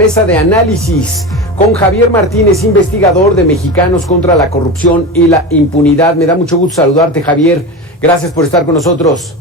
Mesa de análisis con Javier Martínez, investigador de Mexicanos contra la Corrupción y la Impunidad. Me da mucho gusto saludarte, Javier. Gracias por estar con nosotros.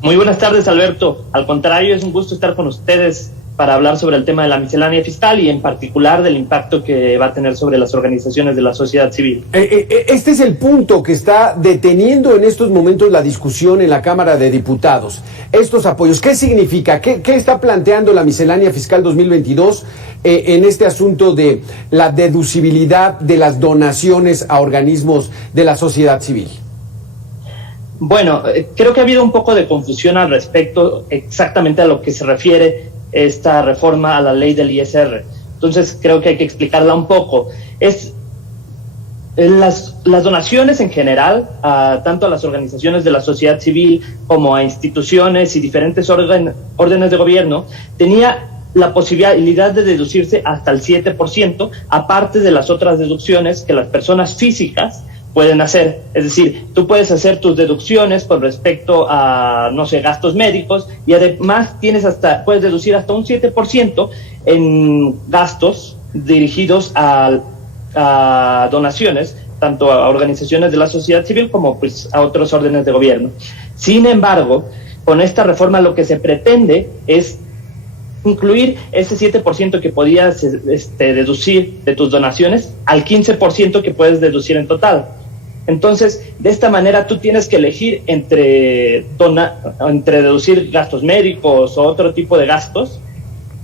Muy buenas tardes, Alberto. Al contrario, es un gusto estar con ustedes para hablar sobre el tema de la miscelánea fiscal y en particular del impacto que va a tener sobre las organizaciones de la sociedad civil. Este es el punto que está deteniendo en estos momentos la discusión en la Cámara de Diputados. Estos apoyos, ¿qué significa? ¿Qué está planteando la miscelánea fiscal 2022 en este asunto de la deducibilidad de las donaciones a organismos de la sociedad civil? Bueno, creo que ha habido un poco de confusión al respecto exactamente a lo que se refiere esta reforma a la ley del ISR. Entonces creo que hay que explicarla un poco. Las donaciones en general, tanto a las organizaciones de la sociedad civil como a instituciones y diferentes órdenes de gobierno, tenía la posibilidad de deducirse hasta el 7%, aparte de las otras deducciones que las personas físicas pueden hacer. Es decir, tú puedes hacer tus deducciones con respecto a, no sé, gastos médicos, y además puedes deducir hasta un 7% en gastos dirigidos a donaciones, tanto a organizaciones de la sociedad civil como pues a otros órdenes de gobierno. Sin embargo, con esta reforma lo que se pretende es incluir ese 7% que podías deducir de tus donaciones al 15% que puedes deducir en total. Entonces, de esta manera tú tienes que elegir entre deducir gastos médicos o otro tipo de gastos,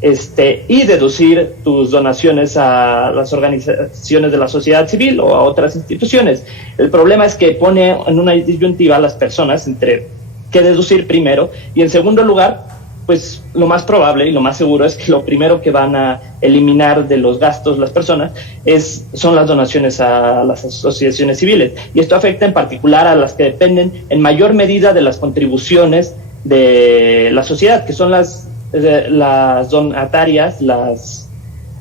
y deducir tus donaciones a las organizaciones de la sociedad civil o a otras instituciones. El problema es que pone en una disyuntiva a las personas entre qué deducir primero, y en segundo lugar, pues lo más probable y lo más seguro es que lo primero que van a eliminar de los gastos las personas son las donaciones a las asociaciones civiles. Y esto afecta en particular a las que dependen en mayor medida de las contribuciones de la sociedad, que son las donatarias, las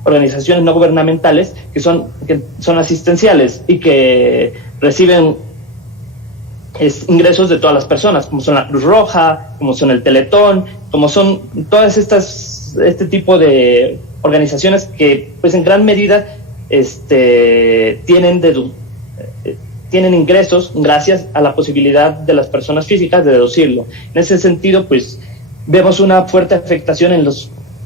organizaciones no gubernamentales que son asistenciales y que reciben ingresos de todas las personas, como son la Cruz Roja, como son el Teletón, como son todas este tipo de organizaciones que pues en gran medida tienen ingresos gracias a la posibilidad de las personas físicas de deducirlo. En ese sentido, pues vemos una fuerte afectación en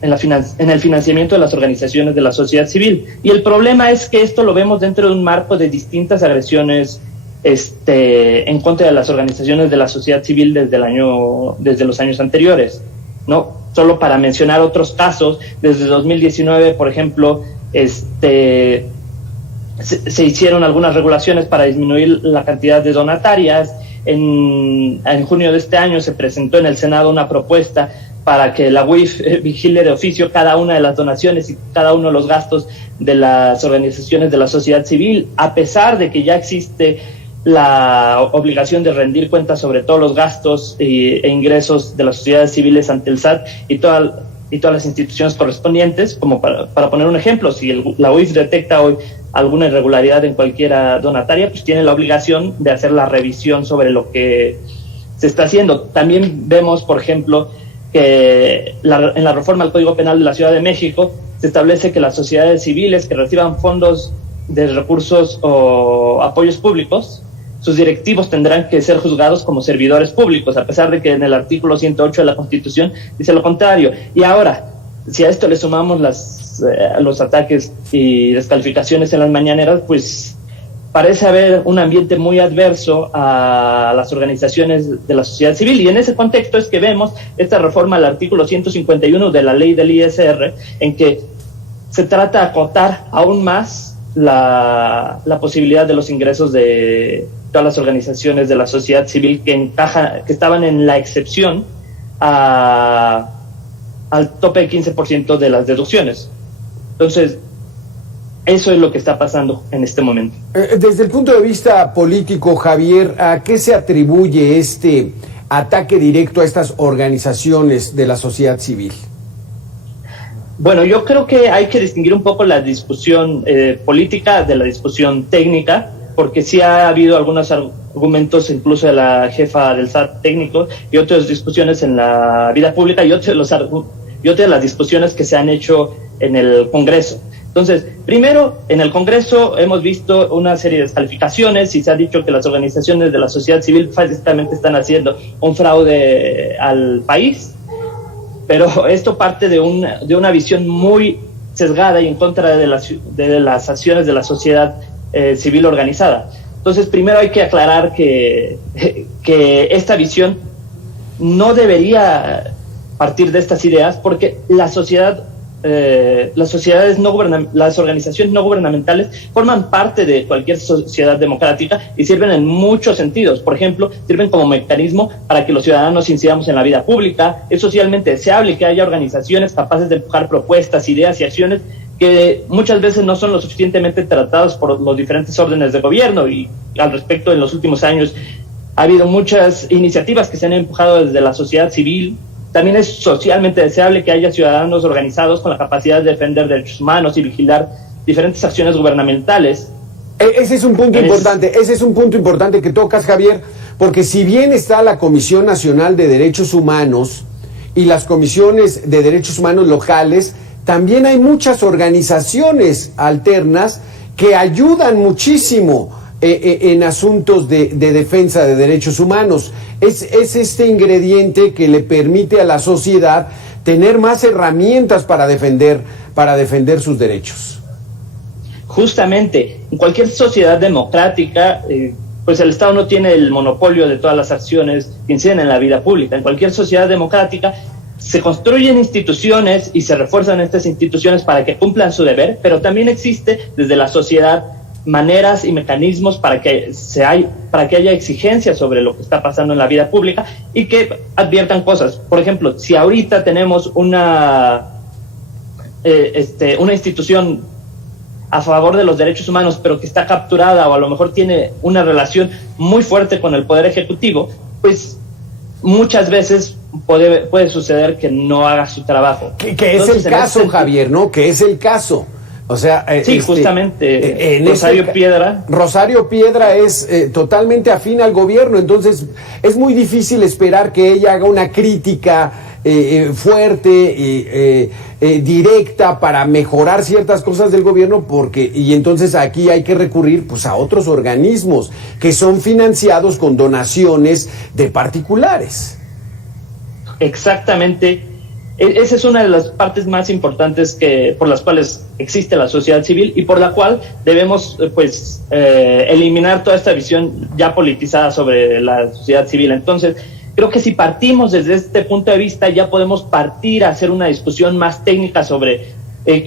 el financiamiento de las organizaciones de la sociedad civil. Y el problema es que esto lo vemos dentro de un marco de distintas agresiones en contra de las organizaciones de la sociedad civil desde los años anteriores, ¿no? Solo para mencionar otros casos, desde 2019, por ejemplo, se hicieron algunas regulaciones para disminuir la cantidad de donatarias. En junio de este año se presentó en el Senado una propuesta para que la UIF vigile de oficio cada una de las donaciones y cada uno de los gastos de las organizaciones de la sociedad civil, a pesar de que ya existe la obligación de rendir cuentas sobre todos los gastos e ingresos de las sociedades civiles ante el SAT y todas las instituciones correspondientes. Como para poner un ejemplo, si la UIF detecta hoy alguna irregularidad en cualquiera donataria, pues tiene la obligación de hacer la revisión sobre lo que se está haciendo. También vemos, por ejemplo, que en la reforma al Código Penal de la Ciudad de México se establece que las sociedades civiles que reciban fondos de recursos o apoyos públicos, sus directivos tendrán que ser juzgados como servidores públicos, a pesar de que en el artículo 108 de la Constitución dice lo contrario. Y ahora, si a esto le sumamos los ataques y descalificaciones en las mañaneras, pues parece haber un ambiente muy adverso a las organizaciones de la sociedad civil. Y en ese contexto es que vemos esta reforma al artículo 151 de la ley del ISR, en que se trata de acotar aún más la posibilidad de los ingresos de todas las organizaciones de la sociedad civil que estaban en la excepción al tope de 15% de las deducciones. Entonces, eso es lo que está pasando en este momento. Desde el punto de vista político, Javier, ¿a qué se atribuye este ataque directo a estas organizaciones de la sociedad civil? Bueno, yo creo que hay que distinguir un poco la discusión política de la discusión técnica, porque sí ha habido algunos argumentos incluso de la jefa del SAT técnico y otras discusiones en la vida pública y otros de los y otra de las discusiones que se han hecho en el Congreso. Entonces, primero, en el Congreso hemos visto una serie de descalificaciones y se ha dicho que las organizaciones de la sociedad civil básicamente están haciendo un fraude al país, pero esto parte de una visión muy sesgada y en contra de las acciones de la sociedad civil organizada. Entonces, primero hay que aclarar que esta visión no debería partir de estas ideas, porque las organizaciones no gubernamentales forman parte de cualquier sociedad democrática y sirven en muchos sentidos. Por ejemplo, sirven como mecanismo para que los ciudadanos incidamos en la vida pública. Es socialmente deseable que haya organizaciones capaces de empujar propuestas, ideas y acciones que muchas veces no son lo suficientemente tratados por los diferentes órdenes de gobierno, y al respecto en los últimos años ha habido muchas iniciativas que se han empujado desde la sociedad civil. También es socialmente deseable que haya ciudadanos organizados con la capacidad de defender derechos humanos y vigilar diferentes acciones gubernamentales. Ese es un punto importante que tocas, Javier, porque si bien está la Comisión Nacional de Derechos Humanos y las comisiones de derechos humanos locales, también hay muchas organizaciones alternas que ayudan muchísimo en asuntos de defensa de derechos humanos. Es este ingrediente que le permite a la sociedad tener más herramientas para defender sus derechos. Justamente, en cualquier sociedad democrática, pues el Estado no tiene el monopolio de todas las acciones que inciden en la vida pública. En cualquier sociedad democrática se construyen instituciones y se refuerzan estas instituciones para que cumplan su deber, pero también existe desde la sociedad maneras y mecanismos para que haya exigencias sobre lo que está pasando en la vida pública y que adviertan cosas. Por ejemplo, si ahorita tenemos una institución a favor de los derechos humanos, pero que está capturada o a lo mejor tiene una relación muy fuerte con el Poder Ejecutivo, pues muchas veces puede suceder que no haga su trabajo. Que es el caso, Javier, ¿no? Que es el caso. O sea, sí, justamente, Rosario Piedra es totalmente afín al gobierno, entonces es muy difícil esperar que ella haga una crítica fuerte, directa para mejorar ciertas cosas del gobierno, y entonces aquí hay que recurrir pues a otros organismos que son financiados con donaciones de particulares. Exactamente. Esa es una de las partes más importantes por las cuales existe la sociedad civil y por la cual debemos eliminar toda esta visión ya politizada sobre la sociedad civil. Entonces, creo que si partimos desde este punto de vista, ya podemos partir a hacer una discusión más técnica sobre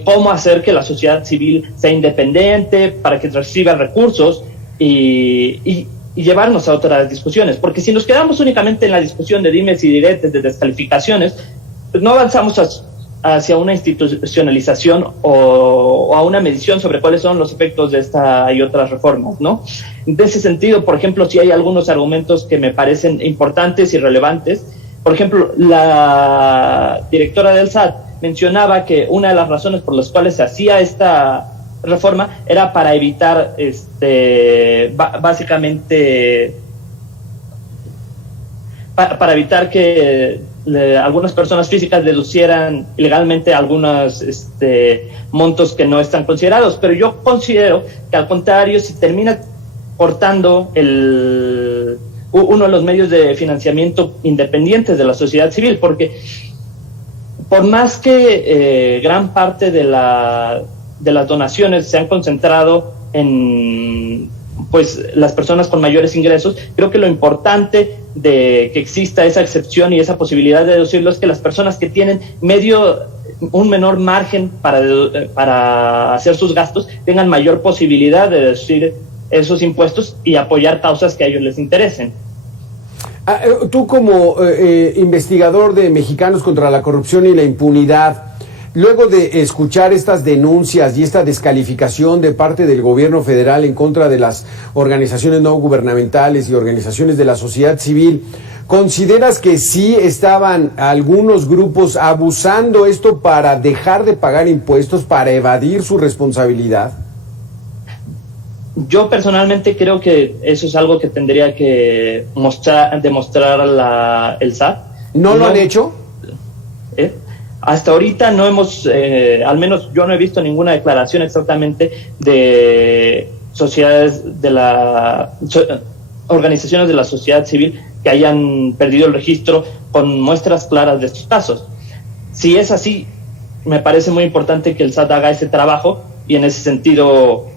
cómo hacer que la sociedad civil sea independiente, para que reciba recursos y llevarnos a otras discusiones. Porque si nos quedamos únicamente en la discusión de dimes y diretes, de descalificaciones, pues no avanzamos hacia una institucionalización o a una medición sobre cuáles son los efectos de esta y otras reformas, ¿no? En ese sentido, por ejemplo, sí hay algunos argumentos que me parecen importantes y relevantes. Por ejemplo, la directora del SAT mencionaba que una de las razones por las cuales se hacía esta reforma era para evitar básicamente para evitar que algunas personas físicas deducieran ilegalmente algunos montos que no están considerados, pero yo considero que al contrario, si termina cortando uno de los medios de financiamiento independientes de la sociedad civil, porque por más que gran parte de las donaciones se han concentrado en las personas con mayores ingresos, creo que lo importante de que exista esa excepción y esa posibilidad de deducirlo es que las personas que tienen un menor margen para hacer sus gastos tengan mayor posibilidad de deducir esos impuestos y apoyar causas que a ellos les interesen. Tú como investigador de Mexicanos contra la Corrupción y la Impunidad, luego de escuchar estas denuncias y esta descalificación de parte del gobierno federal en contra de las organizaciones no gubernamentales y organizaciones de la sociedad civil, ¿consideras que sí estaban algunos grupos abusando esto para dejar de pagar impuestos, para evadir su responsabilidad? Yo personalmente creo que eso es algo que tendría que demostrar el SAT. ¿No lo han hecho? Hasta ahorita no hemos, al menos yo no he visto ninguna declaración exactamente de sociedades organizaciones de la sociedad civil que hayan perdido el registro con muestras claras de estos casos. Si es así, me parece muy importante que el SAT haga ese trabajo y en ese sentido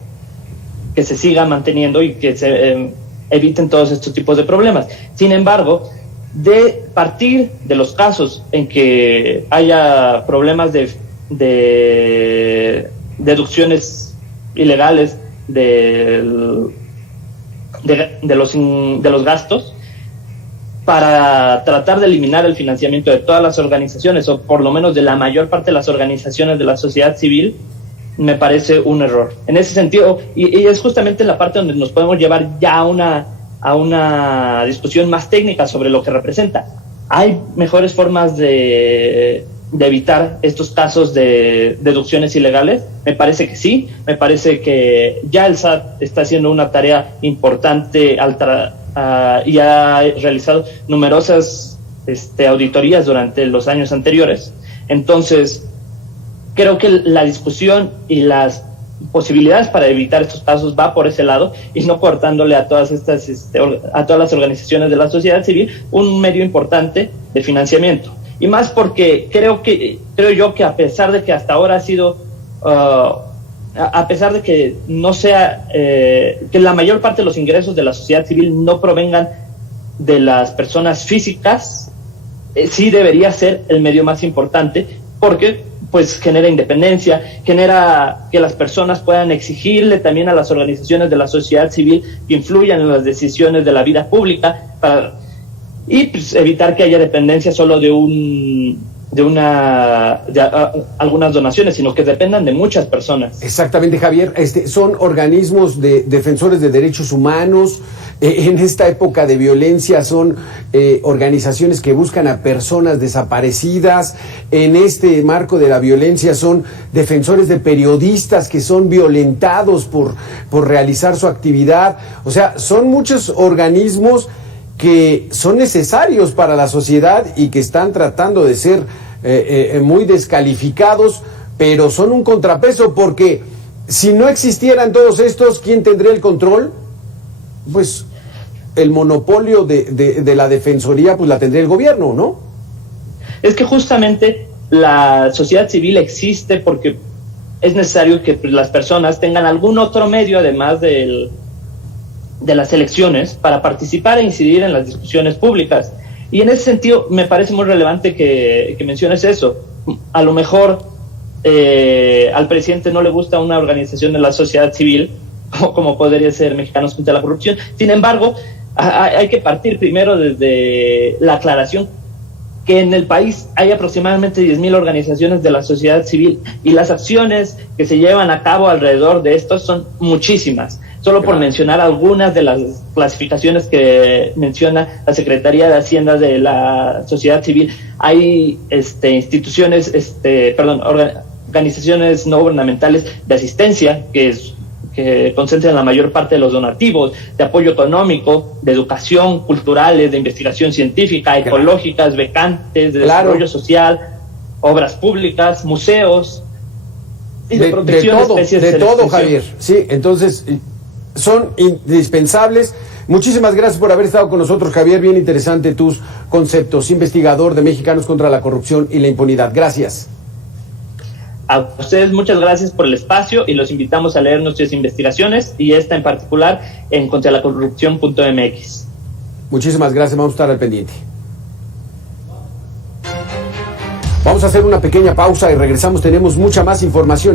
que se siga manteniendo y que se eviten todos estos tipos de problemas. Sin embargo, de partir de los casos en que haya problemas de deducciones ilegales de los gastos, para tratar de eliminar el financiamiento de todas las organizaciones, o por lo menos de la mayor parte de las organizaciones de la sociedad civil, me parece un error. En ese sentido, y es justamente la parte donde nos podemos llevar ya a una discusión más técnica sobre lo que representa. ¿Hay mejores formas de evitar estos casos de deducciones ilegales? Me parece que sí. Me parece que ya el SAT está haciendo una tarea importante y ha realizado numerosas auditorías durante los años anteriores. Entonces, creo que la discusión y las posibilidades para evitar estos casos va por ese lado y no cortándole a todas estas a todas las organizaciones de la sociedad civil un medio importante de financiamiento. Y más porque creo yo que a pesar de que hasta ahora ha sido a pesar de que no sea que la mayor parte de los ingresos de la sociedad civil no provengan de las personas físicas, sí debería ser el medio más importante, porque pues genera independencia, genera que las personas puedan exigirle también a las organizaciones de la sociedad civil que influyan en las decisiones de la vida pública y pues evitar que haya dependencia solo de algunas donaciones, sino que dependan de muchas personas. Exactamente, Javier. Son organismos de defensores de derechos humanos. En esta época de violencia son organizaciones que buscan a personas desaparecidas. En este marco de la violencia son defensores de periodistas que son violentados por realizar su actividad. O sea, son muchos organismos que son necesarios para la sociedad y que están tratando de ser muy descalificados, pero son un contrapeso, porque si no existieran todos estos, ¿quién tendría el control? Pues el monopolio de la defensoría pues la tendría el gobierno, ¿no? Es que justamente la sociedad civil existe porque es necesario que pues, las personas tengan algún otro medio además de las elecciones para participar e incidir en las discusiones públicas. Y en ese sentido me parece muy relevante que menciones eso. A lo mejor al presidente no le gusta una organización de la sociedad civil, como podría ser Mexicanos contra la Corrupción. Sin embargo, hay que partir primero desde la aclaración que en el país hay aproximadamente 10,000 organizaciones de la sociedad civil y las acciones que se llevan a cabo alrededor de estos son muchísimas. Solo por mencionar algunas de las clasificaciones que menciona la Secretaría de Hacienda de la sociedad civil, hay organizaciones no gubernamentales de asistencia que concentran la mayor parte de los donativos, de apoyo económico, de educación, culturales, de investigación científica, ecológicas, becantes, de desarrollo social, obras públicas, museos y de protección de especies. De todo, Javier. Sí, entonces son indispensables. Muchísimas gracias por haber estado con nosotros, Javier. Bien interesante tus conceptos. Investigador de Mexicanos contra la Corrupción y la Impunidad. Gracias. A ustedes muchas gracias por el espacio y los invitamos a leer nuestras investigaciones y esta en particular en contralacorrupción.mx. Muchísimas gracias, vamos a estar al pendiente. Vamos a hacer una pequeña pausa y regresamos, tenemos mucha más información.